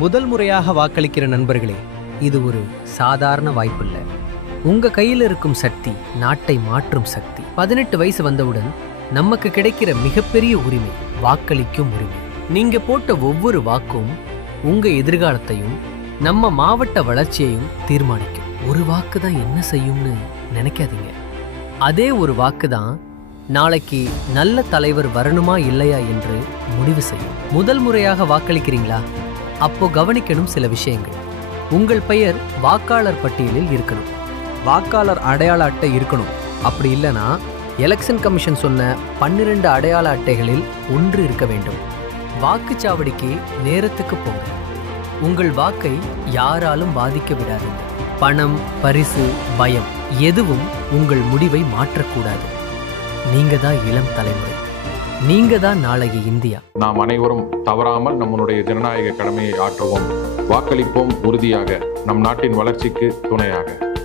முதல் முறையாக வாக்களிக்கிற நண்பர்களே, இது ஒரு சாதாரண வாய்ப்பில்ல. உங்க கையில் இருக்கும் சக்தி நாட்டை மாற்றும் சக்தி. 18 வயசு வந்தவுடன் நமக்கு கிடைக்கிற மிகப்பெரிய உரிமை வாக்களிக்கும் உரிமை. நீங்க போட்ட ஒவ்வொரு வாக்கும் உங்க எதிர்காலத்தையும் நம்ம மாவட்ட வளர்ச்சியையும் தீர்மானிக்கும். ஒரு வாக்கு தான் என்ன செய்யும்னு நினைக்காதீங்க. அதே ஒரு வாக்கு தான் நாளைக்கு நல்ல தலைவர் வரணுமா இல்லையா என்று முடிவு செய்யும். முதல் முறையாக வாக்களிக்கிறீங்களா? அப்போ கவனிக்கணும் சில விஷயங்கள். உங்கள் பெயர் வாக்காளர் பட்டியலில் இருக்கணும். வாக்காளர் அடையாள அட்டை இருக்கணும். அப்படி இல்லைனா எலெக்ஷன் கமிஷன் சொன்ன 12 அடையாள அட்டைகளில் ஒன்று இருக்க வேண்டும். வாக்குச்சாவடிக்கு நேரத்துக்கு போங்க. உங்கள் வாக்கை யாராலும் பாதிக்க விடாதீங்க. பணம், பரிசு, பயம் எதுவும் உங்கள் முடிவை மாற்றக்கூடாது. நீங்க தான் இளம் தலைமுறை. நீங்க தான் நாளைய இந்தியா. நாம் அனைவரும் தவறாமல் நம்முடைய ஜனநாயக கடமையை ஆற்றுவோம். வாக்களிப்போம் உறுதியாக, நம் நாட்டின் வளர்ச்சிக்கு துணையாக.